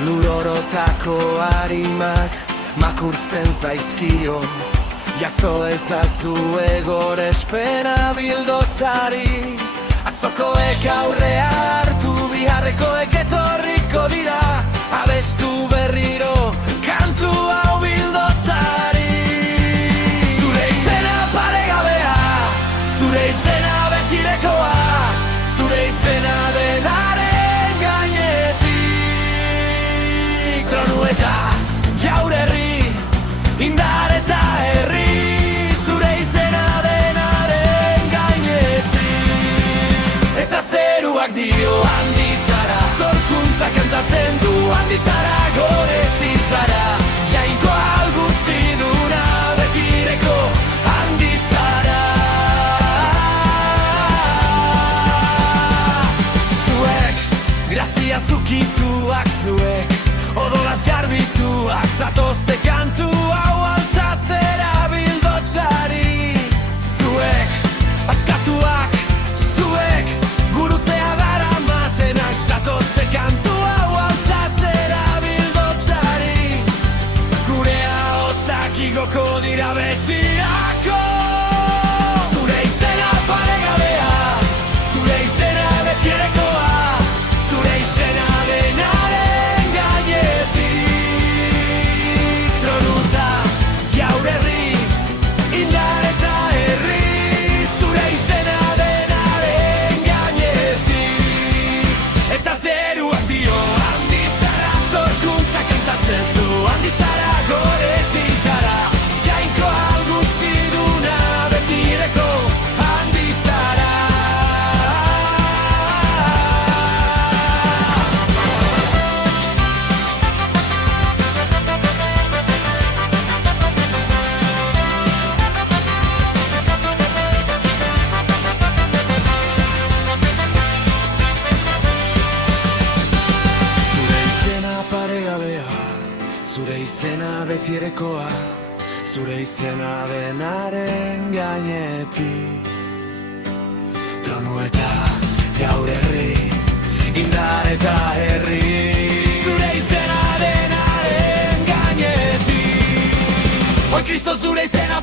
Lurorotako harimak makurtzen zaizkio, jaso ezazu egorespena bildotzari. Atzokoek aurrea hartu, biharrekoek etorriko dira, abestu berriro kantu hau bildotzari. Zure izena paregabea, zure izena betirekoa, zure izena denaren gainetik. Tronu eta jaur herri, indar eta herri, zure izena denaren gainetik. Eta zeruak dio handi zara, sorkuntza kantatzen du handi zara, goretsi zara, jainkoa guztiduna betireko handi zara. Zuek, grazia zukituak zuek, odolaz garbituak zatozte kantu hau altxatzera bildotzari. Zuek, askatuak, zuek, gurutzea daramatenak zatozte kantu hau altxatzera bildotzari. Gure ahotzak igoko dira betirako. Zure izena paregabea, zure izena betierekoa, zure izena denaren gainetik. Tronuta jaur herri, indar eta herri, zure izena denaren gainetik. Eta zeruak dio handi zara, sorkuntza kantatzen du handi zara, goretsi zara, jainkoa guztiduna betireko handi zara. Zure izena paregabea, zure izena betierekoa, zure izena denaren gainetik. Tronu eta jaur herri, indar eta herri, zure izena denaren gainetik. Oi Kristo, zure izena